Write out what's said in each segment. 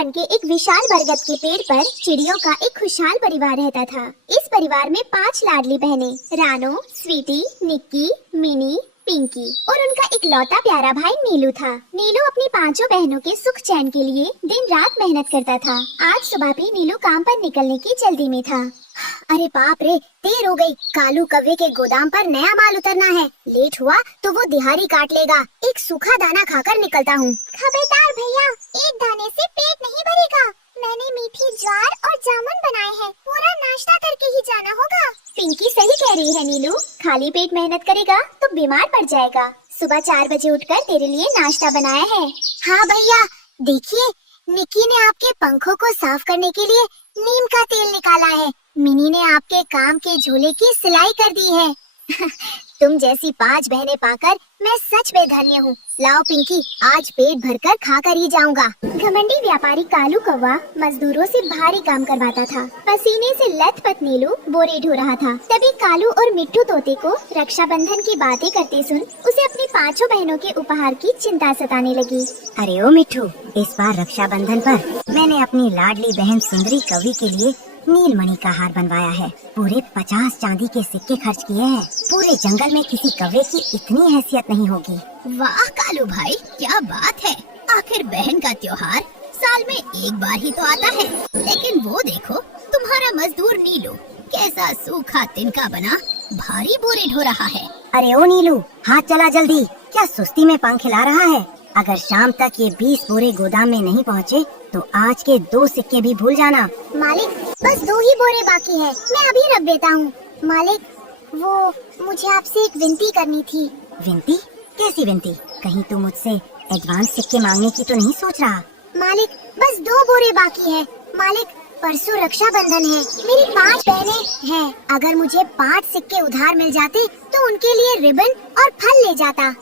बनके एक विशाल बरगद के पेड़ पर चिड़ियों का एक खुशहाल परिवार रहता था। इस परिवार में 5 लाडली बहनें, रानो, स्वीटी, निक्की, मिनी, पिंकी और उनका एक लौता प्यारा भाई नीलू था। नीलू अपनी 5 बहनों के सुख चैन के लिए दिन रात मेहनत करता था। आज सुबह भी नीलू काम पर निकलने की जल्दी में था। अरे बाप रे, देर हो गई। कालू कौवे के गोदाम पर नया माल उतरना है। लेट हुआ तो वो दिहाड़ी काट लेगा। एक सूखा दाना खाकर निकलता हूँ। खबरदार भैया, एक दाने से पेट नहीं भरेगा। मैंने मीठी ज्वार और जामुन बनाए हैं। पूरा नाश्ता करके ही जाना होगा। पिंकी सही कह रही है नीलू, खाली पेट मेहनत करेगा तो बीमार पड़ जाएगा। सुबह 4 बजे उठकर तेरे लिए नाश्ता बनाया है। हाँ भैया, देखिए निक्की ने आपके पंखों को साफ करने के लिए नीम का तेल निकाला है। मिनी ने आपके काम के झोले की सिलाई कर दी है। तुम जैसी 5 बहनें पाकर मैं सच में धन्य हूँ। लाओ पिंकी, आज पेट भरकर खाकर ही जाऊंगा। घमंडी व्यापारी कालू कौवा मजदूरों से भारी काम करवाता था। पसीने से लथपथ नीलू बोरे ढो रहा था। तभी कालू और मिट्टू तोते को रक्षाबंधन की बातें करते सुन उसे अपनी 5 बहनों के उपहार की चिंता सताने लगी। अरे ओ मिट्टू, इस बार रक्षाबंधन पर मैंने अपनी लाडली बहन सुंदरी कवि के लिए नीलमणि का हार बनवाया है। पूरे 50 चांदी के सिक्के खर्च किए हैं। पूरे जंगल में किसी कौवे की इतनी हैसियत नहीं होगी। वाह कालू भाई, क्या बात है। आखिर बहन का त्योहार साल में एक बार ही तो आता है। लेकिन वो देखो, तुम्हारा मजदूर नीलू कैसा सूखा तिनका बना भारी बोरे ढो रहा है। अरे ओ नीलू, हाथ चला जल्दी। क्या सुस्ती में पंख हिला रहा है? अगर शाम तक ये 20 बोरे गोदाम में नहीं पहुँचे तो आज के 2 सिक्के भी भूल जाना। मालिक, बस 2 ही बोरे बाकी है, मैं अभी रख देता हूँ। मालिक, वो मुझे आपसे एक विनती करनी थी। विनती? कैसी विनती? कहीं तू मुझसे एडवांस सिक्के मांगने की तो नहीं सोच रहा? मालिक, बस 2 बोरे बाकी है। मालिक, परसों रक्षाबंधन है। मेरी 5 बहनें हैं। अगर मुझे 5 सिक्के उधार मिल जाते तो उनके लिए रिबन और फल ले जाता।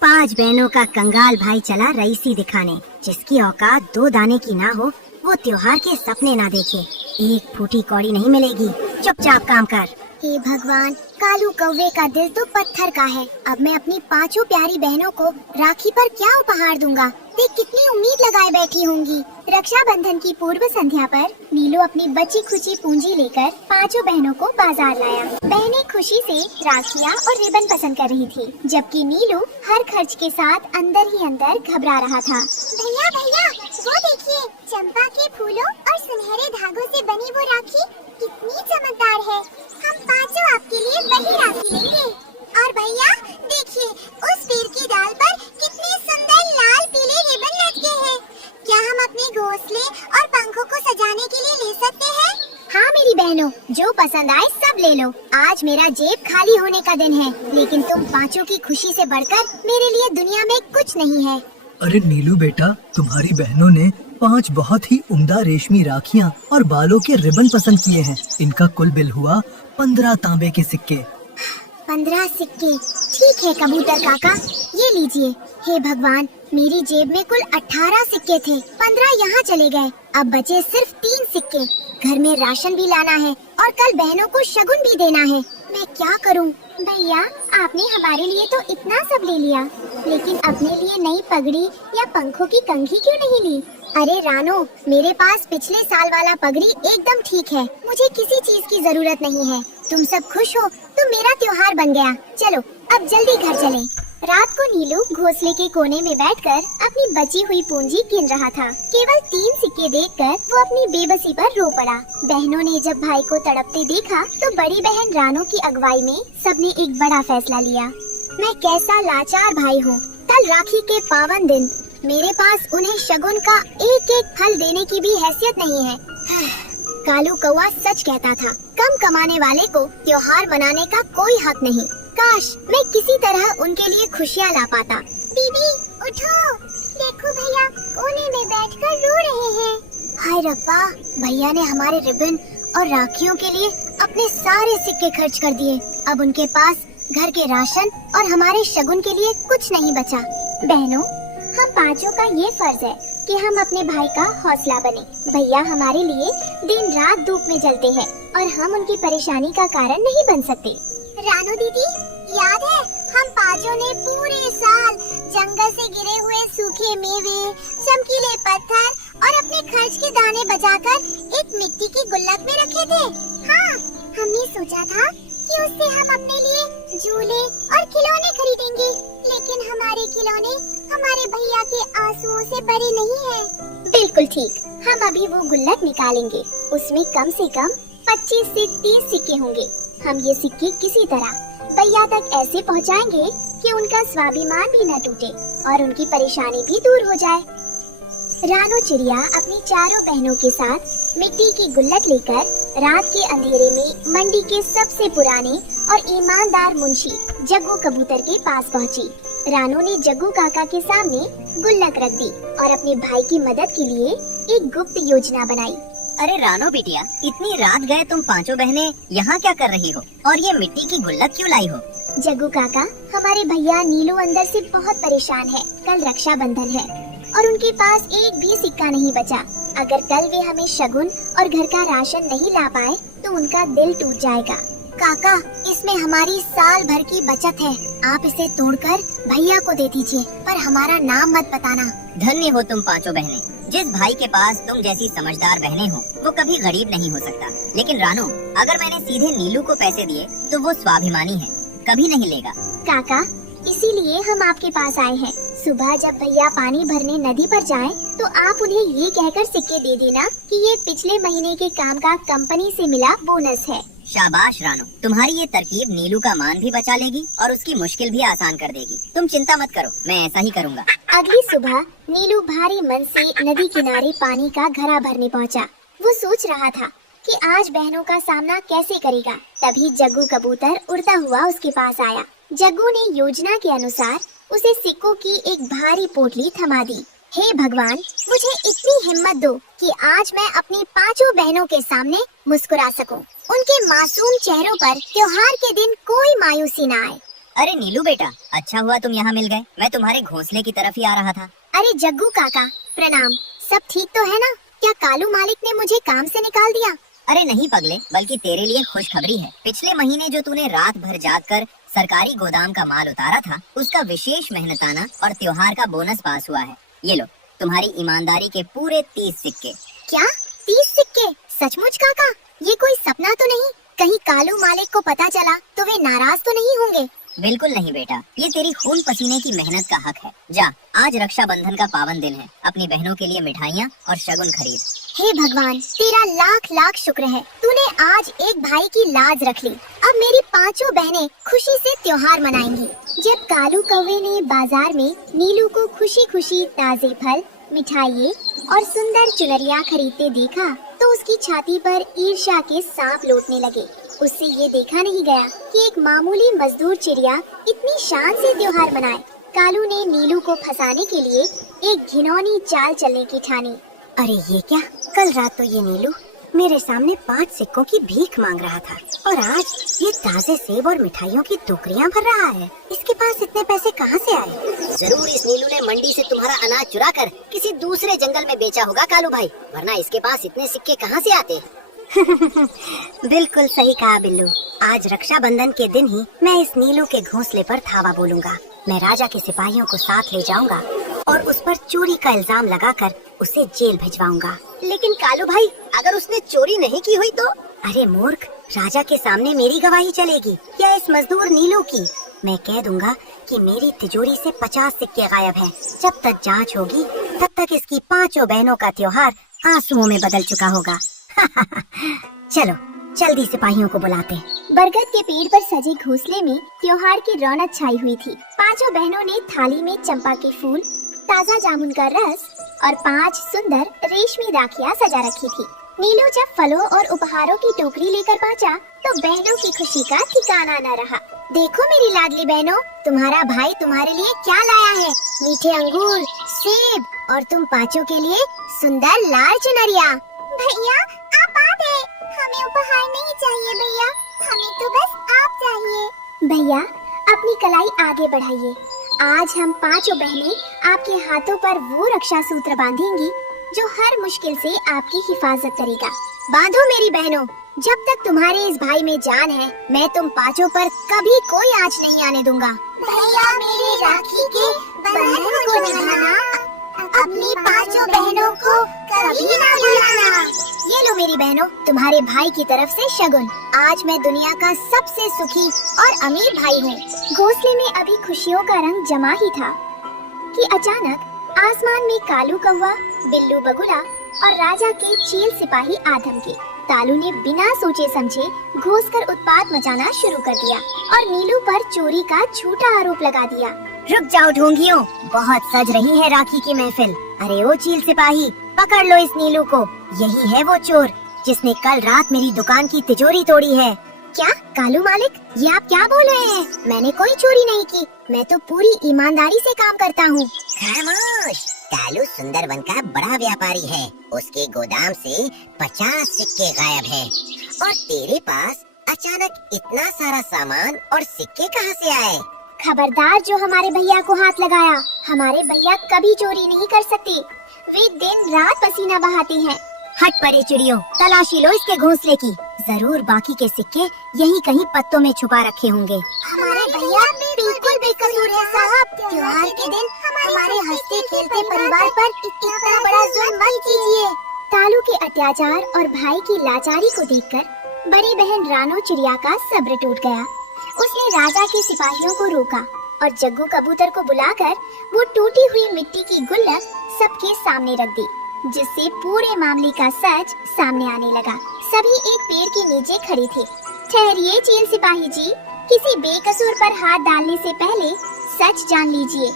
5 बहनों का कंगाल भाई चला रईसी दिखाने। जिसकी औकात 2 दाने की ना हो वो त्योहार के सपने ना देखे। एक फूटी कौड़ी नहीं मिलेगी। चुपचाप काम कर। हे भगवान, कालू कौवे का दिल तो पत्थर का है। अब मैं अपनी 5 प्यारी बहनों को राखी पर क्या उपहार दूंगा? वे कितनी उम्मीद लगाए बैठी होंगी। रक्षाबंधन की पूर्व संध्या पर नीलू अपनी बची खुची पूंजी लेकर 5 बहनों को बाजार लाया। बहनें खुशी से राखियाँ और रिबन पसंद कर रही थी, जबकि नीलू हर खर्च के साथ अंदर ही अंदर घबरा रहा था। भैया भैया, वो देखिए, चंपा के फूलों और सुनहरे धागों से बनी वो राखी कितनी चमकदार है। हम 5 आपके लिए वही राखी लेंगे। और भैया देखिए, उस पेड़ की डाल पर कितने सुंदर लाल पीले रिबन लटके हैं। क्या हम अपने घोंसले और पंखों को सजाने के लिए ले सकते हैं? हाँ मेरी बहनों, जो पसंद आए सब ले लो। आज मेरा जेब खाली होने का दिन है, लेकिन तुम 5 की खुशी से बढ़कर मेरे लिए दुनिया में कुछ नहीं है। अरे नीलू बेटा, तुम्हारी बहनों ने 5 बहुत ही उम्दा रेशमी राखियाँ और बालों के रिबन पसंद किए हैं। इनका कुल बिल हुआ 15 तांबे के सिक्के। 15 सिक्के? ठीक है कबूतर काका, ये लीजिए। हे भगवान, मेरी जेब में कुल 18 सिक्के थे। 15 यहाँ चले गए। अब बचे सिर्फ 3 सिक्के। घर में राशन भी लाना है और कल बहनों को शगुन भी देना है। मैं क्या करूं? भैया, आपने हमारे लिए तो इतना सब ले लिया, लेकिन अपने लिए नई पगड़ी या पंखों की कंघी क्यों नहीं ली? अरे रानो, मेरे पास पिछले साल वाला पगड़ी एकदम ठीक है। मुझे किसी चीज की जरूरत नहीं है। तुम सब खुश हो तो मेरा त्योहार बन गया। चलो अब जल्दी घर चलें। रात को नीलू घोंसले के कोने में बैठकर अपनी बची हुई पूंजी गिन रहा था। केवल 3 सिक्के देखकर वो अपनी बेबसी पर रो पड़ा। बहनों ने जब भाई को तड़पते देखा तो बड़ी बहन रानो की अगुवाई में सबने एक बड़ा फैसला लिया। मैं कैसा लाचार भाई हूँ। कल राखी के पावन दिन मेरे पास उन्हें शगुन का एक एक फल देने की भी हैसियत नहीं है। कालू कौवा सच कहता था, कम कमाने वाले को त्योहार मनाने का कोई हक नहीं। काश मैं किसी तरह उनके लिए खुशियाँ ला पाता। दीदी उठो, देखो भैया कोने में बैठकर रो रहे हैं। हाय रब्बा, भैया ने हमारे रिबन और राखियों के लिए अपने सारे सिक्के खर्च कर दिए। अब उनके पास घर के राशन और हमारे शगुन के लिए कुछ नहीं बचा। बहनों, हम 5 का ये फर्ज है कि हम अपने भाई का हौसला बने। भैया हमारे लिए दिन रात धूप में जलते हैं और हम उनकी परेशानी का कारण नहीं बन सकते। रानू दीदी, याद है हम 5 ने पूरे साल जंगल से गिरे हुए सूखे मेवे, चमकीले पत्थर अपने खर्च के दाने बचाकर एक मिट्टी की गुल्लक में रखे थे। हाँ, हमने सोचा था कि उससे हम अपने लिए झूले और खिलौने खरीदेंगे, लेकिन हमारे खिलौने हमारे भैया के आंसुओं से भरे नहीं हैं। बिल्कुल ठीक, हम अभी वो गुल्लक निकालेंगे। उसमें कम से कम 25 से 30 सिक्के होंगे। हम ये सिक्के किसी तरह भैया तक ऐसे पहुंचाएंगे कि उनका स्वाभिमान भी न टूटे और उनकी परेशानी भी दूर हो जाए। रानू चिड़िया अपनी चारों बहनों के साथ मिट्टी की गुल्लक लेकर रात के अंधेरे में मंडी के सबसे पुराने और ईमानदार मुंशी जग्गू कबूतर के पास पहुंची। रानू ने जग्गू काका के सामने गुल्लक रख दी और अपने भाई की मदद के लिए एक गुप्त योजना बनाई। अरे रानो बिटिया, इतनी रात गए तुम पांचों बहनें यहाँ क्या कर रही हो और ये मिट्टी की गुल्लक क्यों लाई हो? जग्गू काका, हमारे भैया नीलू अंदर से बहुत परेशान है। कल रक्षाबंधन है और उनके पास एक भी सिक्का नहीं बचा। अगर कल वे हमें शगुन और घर का राशन नहीं ला पाए तो उनका दिल टूट जाएगा। काका, इसमें हमारी साल भर की बचत है। आप इसे तोड़कर भैया को दे दीजिए, पर हमारा नाम मत बताना। धन्य हो तुम पांचों बहनें। जिस भाई के पास तुम जैसी समझदार बहनें हो वो कभी गरीब नहीं हो सकता। लेकिन रानो, अगर मैंने सीधे नीलू को पैसे दिए तो वो स्वाभिमानी है, कभी नहीं लेगा। काका, इसीलिए हम आपके पास आए हैं। सुबह जब भैया पानी भरने नदी पर जाएं, तो आप उन्हें ये कहकर सिक्के दे देना कि ये पिछले महीने के काम का कंपनी से मिला बोनस है। शाबाश रानो, तुम्हारी ये तरकीब नीलू का मान भी बचा लेगी और उसकी मुश्किल भी आसान कर देगी। तुम चिंता मत करो, मैं ऐसा ही करूँगा। अगली सुबह नीलू भारी मन से नदी किनारे पानी का घड़ा भरने पहुंचा। वो सोच रहा था कि आज बहनों का सामना कैसे करेगा। तभी जग्गू कबूतर उड़ता हुआ उसके पास आया। जग्गू ने योजना के अनुसार उसे सिक्कों की एक भारी पोटली थमा दी। हे भगवान, मुझे इतनी हिम्मत दो कि आज मैं अपनी पांचों बहनों के सामने मुस्कुरा सकूं। उनके मासूम चेहरों पर त्योहार के दिन कोई मायूसी न आए। अरे नीलू बेटा, अच्छा हुआ तुम यहाँ मिल गए। मैं तुम्हारे घोंसले की तरफ ही आ रहा था। अरे जग्गू काका, प्रणाम। सब ठीक तो है ना? क्या कालू मालिक ने मुझे काम से निकाल दिया? अरे नहीं पगले, बल्कि तेरे लिए खुशखबरी है। पिछले महीने जो तूने रात भर जागकर सरकारी गोदाम का माल उतारा था, उसका विशेष मेहनताना और त्योहार का बोनस पास हुआ है। ये लो, तुम्हारी ईमानदारी के पूरे 30 सिक्के। क्या 30 सिक्के? सचमुच काका, ये कोई सपना तो नहीं? कहीं कालू मालिक को पता चला तो वे नाराज तो नहीं होंगे? बिल्कुल नहीं बेटा, ये तेरी खून पसीने की मेहनत का हक है। जा, आज रक्षाबंधन का पावन दिन है। अपनी बहनों के लिए मिठाइयाँ और शगुन खरीद। हे भगवान, तेरा लाख लाख शुक्र है। तूने आज एक भाई की लाज रख ली। अब मेरी पांचों बहनें खुशी से त्योहार मनाएंगी। जब कालू कौवे ने बाजार में नीलू को खुशी खुशी ताजे फल, मिठाइयाँ और सुंदर चुनरिया खरीदते देखा तो उसकी छाती पर ईर्ष्या के सांप लौटने लगे। उससे ये देखा नहीं गया कि एक मामूली मजदूर चिड़िया इतनी शान से त्योहार मनाए। कालू ने नीलू को फंसाने के लिए एक घिनौनी चाल चलने की ठानी। अरे ये क्या, कल रात तो ये नीलू मेरे सामने 5 सिक्कों की भीख मांग रहा था और आज ये ताजे सेब और मिठाइयों की टोकरियां भर रहा है। इसके पास इतने पैसे कहाँ से आए? जरूर इस नीलू ने मंडी से तुम्हारा अनाज चुरा कर किसी दूसरे जंगल में बेचा होगा कालू भाई, वरना इसके पास इतने सिक्के कहाँ से आते? बिल्कुल सही कहा बिल्लू। आज रक्षाबंधन के दिन ही मैं इस नीलू के घोंसले पर धावा बोलूंगा। मैं राजा के सिपाहियों को साथ ले जाऊंगा और उस पर चोरी का इल्जाम लगाकर उसे जेल भिजवाऊंगा। लेकिन कालू भाई, अगर उसने चोरी नहीं की हुई तो? अरे मूर्ख, राजा के सामने मेरी गवाही चलेगी या इस मजदूर नीलू की? मैं कह दूंगा कि मेरी तिजोरी से 50 सिक्के गायब हैं। जब तक जांच होगी तब तक इसकी पांचों बहनों का त्योहार आंसुओं में बदल चुका होगा। चलो जल्दी सिपाहियों को बुलाते हैं। बरगद के पेड़ पर सजे घोंसले में त्योहार की रौनक छाई हुई थी। पांचों बहनों ने थाली में चंपा के फूल, ताजा जामुन का रस और 5 सुंदर रेशमी राखियां सजा रखी थी। नीलू जब फलों और उपहारों की टोकरी लेकर पहुंचा तो बहनों की खुशी का ठिकाना न रहा। देखो मेरी लाडली बहनों, तुम्हारा भाई तुम्हारे लिए क्या लाया है। मीठे अंगूर, सेब और तुम पांचों के लिए सुंदर लाल चुनरिया। भैया आप आ गए। हमें उपहार नहीं चाहिए भैया, हमें तो बस आप चाहिए। भैया अपनी कलाई आगे बढ़ाइए। आज हम पांचों बहनें आपके हाथों पर वो रक्षा सूत्र बांधेंगी जो हर मुश्किल से आपकी हिफाजत करेगा। बांधो मेरी बहनों, जब तक तुम्हारे इस भाई में जान है मैं तुम पांचों पर कभी कोई आँच नहीं आने दूंगा। भैया मेरी राखी के बंधन को निभाना, अपनी पांचों बहनों को कभी ना भुलाना। ये लो मेरी बहनों, तुम्हारे भाई की तरफ से शगुन। आज मैं दुनिया का सबसे सुखी और अमीर भाई हूँ। घोंसले में अभी खुशियों का रंग जमा ही था कि अचानक आसमान में कालू कौवा, बिल्लू बगुला और राजा के चील सिपाही आ धमके। कालू ने बिना सोचे समझे घुसकर उत्पात मचाना शुरू कर दिया और नीलू पर चोरी का झूठा आरोप लगा दिया। रुक जाओ ढोंगियों, बहुत सज रही है राखी की महफिल। अरे ओ चील सिपाही, पकड़ लो इस नीलू को। यही है वो चोर जिसने कल रात मेरी दुकान की तिजोरी तोड़ी है। क्या कालू मालिक, ये आप क्या बोल रहे हैं? मैंने कोई चोरी नहीं की, मैं तो पूरी ईमानदारी से काम करता हूँ। खामोश, कालू सुंदरवन का बड़ा व्यापारी है। उसके गोदाम से 50 सिक्के गायब है और तेरे पास अचानक इतना सारा सामान और सिक्के कहाँ से आए? खबरदार जो हमारे भैया को हाथ लगाया। हमारे भैया कभी चोरी नहीं कर सकते, वे दिन रात पसीना बहाते हैं। हट परे चिड़ियों, तलाशी लो इसके घोंसले की। जरूर बाकी के सिक्के यहीं कहीं पत्तों में छुपा रखे होंगे। हमारे भैया बिल्कुल बेकसूर है साहब। त्योहार के दिन हमारे हंसते खेलते परिवार पर इतना बड़ा जुल्म मत कीजिए। कालू के अत्याचार और भाई की लाचारी को देखकर बड़ी बहन रानो चिड़िया का सब्र टूट गया। उसने राजा के सिपाहियों को रोका और जग्गू कबूतर को बुलाकर वो टूटी हुई मिट्टी की गुल्लक सबके सामने रख दी, जिससे पूरे मामले का सच सामने आने लगा। सभी एक पेड़ के नीचे खड़े थे। ठहरिए चील सिपाही जी, किसी बेकसूर पर हाथ डालने से पहले सच जान लीजिए।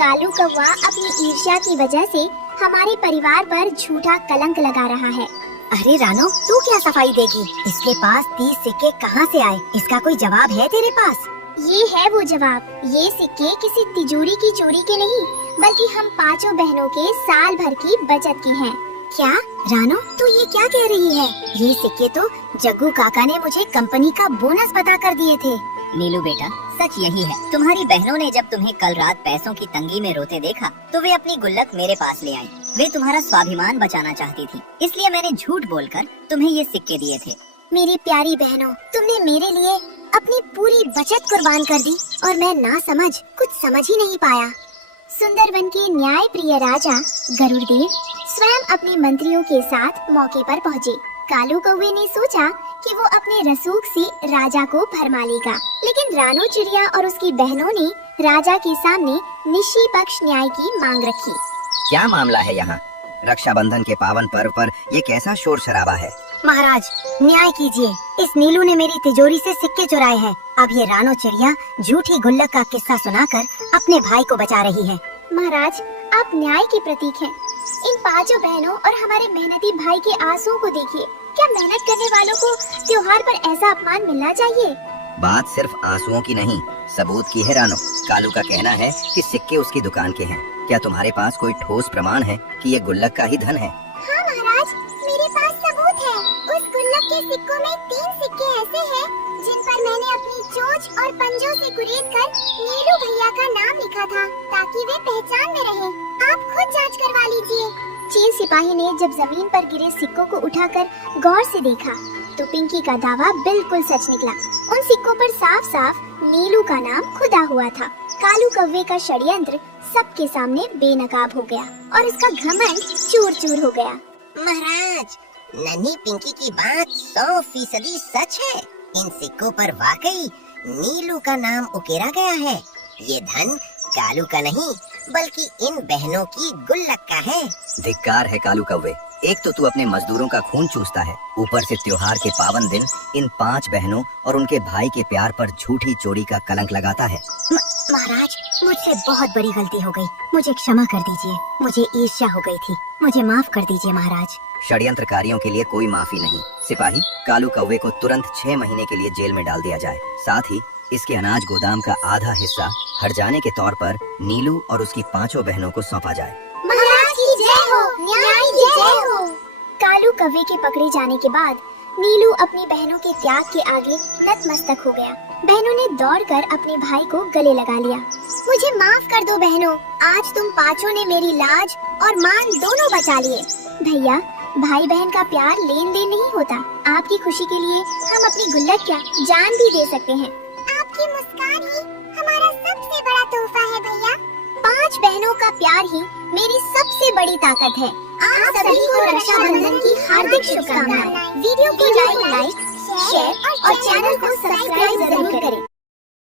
कालू कौवा अपनी ईर्ष्या की वजह से हमारे परिवार पर झूठा कलंक लगा रहा है। अरे रानो, तू क्या सफाई देगी? इसके पास 30 सिक्के कहाँ से आए? इसका कोई जवाब है तेरे पास? ये है वो जवाब। ये सिक्के किसी तिजोरी की चोरी के नहीं, बल्कि हम पांचों बहनों के साल भर की बचत के हैं। क्या रानो, तू ये क्या कह रही है? ये सिक्के तो जग्गू काका ने मुझे कंपनी का बोनस बता कर दिए थे। नीलू बेटा, सच यही है। तुम्हारी बहनों ने जब तुम्हें कल रात पैसों की तंगी में रोते देखा तो वे अपनी गुल्लक मेरे पास ले आई। वे तुम्हारा स्वाभिमान बचाना चाहती थी, इसलिए मैंने झूठ बोलकर तुम्हें ये सिक्के दिए थे। मेरी प्यारी बहनों, तुमने मेरे लिए अपनी पूरी बचत कुर्बान कर दी और मैं ना समझ कुछ समझ ही नहीं पाया। सुंदरवन के न्याय प्रिय राजा गरुड़देव स्वयं अपने मंत्रियों के साथ मौके पर पहुँचे। कालू कौवे ने सोचा कि वो अपने रसूख से राजा को भरमा लेगा, लेकिन रानो चिड़िया और उसकी बहनों ने राजा के सामने निष्पक्ष न्याय की मांग रखी। क्या मामला है यहाँ? रक्षाबंधन के पावन पर्व पर ये कैसा शोर शराबा है? महाराज, न्याय कीजिए। इस नीलू ने मेरी तिजोरी से सिक्के चुराए हैं। अब ये रानो चिड़िया झूठी गुल्लक का किस्सा सुनाकर अपने भाई को बचा रही है। महाराज, आप न्याय के प्रतीक हैं। इन पांचों बहनों और हमारे मेहनती भाई के आंसुओं को देखिए। क्या मेहनत करने वालों को त्योहार पर ऐसा अपमान मिलना चाहिए? बात सिर्फ आंसुओं की नहीं, सबूत की है रानो। कालू का कहना है कि सिक्के उसकी दुकान के हैं। क्या तुम्हारे पास कोई ठोस प्रमाण है कि ये गुल्लक का ही धन है? हाँ महाराज, मेरे पास सबूत है। उस गुल्लक के सिक्कों में 3 सिक्के ऐसे हैं जिन पर मैंने अपनी चोंच और पंजों से कुरेदकर नीलू भैया का नाम लिखा था, ताकि वे पहचान में रहे। आप खुद जांच करवा लीजिए। चील सिपाही ने जब जमीन पर गिरे सिक्कों को उठाकर गौर से देखा तो पिंकी का दावा बिल्कुल सच निकला। उन सिक्कों पर साफ साफ नीलू का नाम खुदा हुआ था। कालू कौवे का षड्यंत्र सबके सामने बेनकाब हो गया और उसका घमंड चूर चूर हो गया। महाराज, नन्ही पिंकी की बात 100% सच है। इन सिक्कों पर वाकई नीलू का नाम उकेरा गया है। ये धन कालू का नहीं, बल्कि इन बहनों की गुल्लक का है। धिक्कार है कालू कौवे। एक तो तू अपने मजदूरों का खून चूसता है, ऊपर से त्योहार के पावन दिन इन 5 बहनों और उनके भाई के प्यार पर झूठी चोरी का कलंक लगाता है। महाराज, मुझसे बहुत बड़ी गलती हो गई। मुझे क्षमा कर दीजिए। मुझे ईर्ष्या हो गई थी। मुझे माफ कर दीजिए महाराज। षड्यंत्रकारियों के लिए कोई माफी नहीं। सिपाही, कालू कौवे को तुरंत 6 महीने के लिए जेल में डाल दिया जाए। साथ ही इसके अनाज गोदाम का आधा हिस्सा हर्जाने के तौर पर नीलू और उसकी 5 बहनों को सौंपा जाए। महाराज की जय हो, न्याय की जय हो। कालू कौवे के पकड़े जाने के बाद नीलू अपनी बहनों के त्याग के आगे नतमस्तक हो गया। बहनों ने दौड़कर अपने भाई को गले लगा लिया। मुझे माफ कर दो बहनों, आज तुम पांचों ने मेरी लाज और मान दोनों बचा लिए। भैया, भाई बहन का प्यार लेन देन नहीं होता। आपकी खुशी के लिए हम अपनी गुल्लक क्या जान भी दे सकते हैं। आपकी मुस्कान ही हमारा सबसे बड़ा तोहफा है भैया। 5 बहनों का प्यार ही मेरी सबसे बड़ी ताकत है। आप सभी को रक्षाबंधन की हार्दिक शुभकामनाएं। वीडियो को लाइक, शेयर और चैनल को सब्सक्राइब जरूर करें।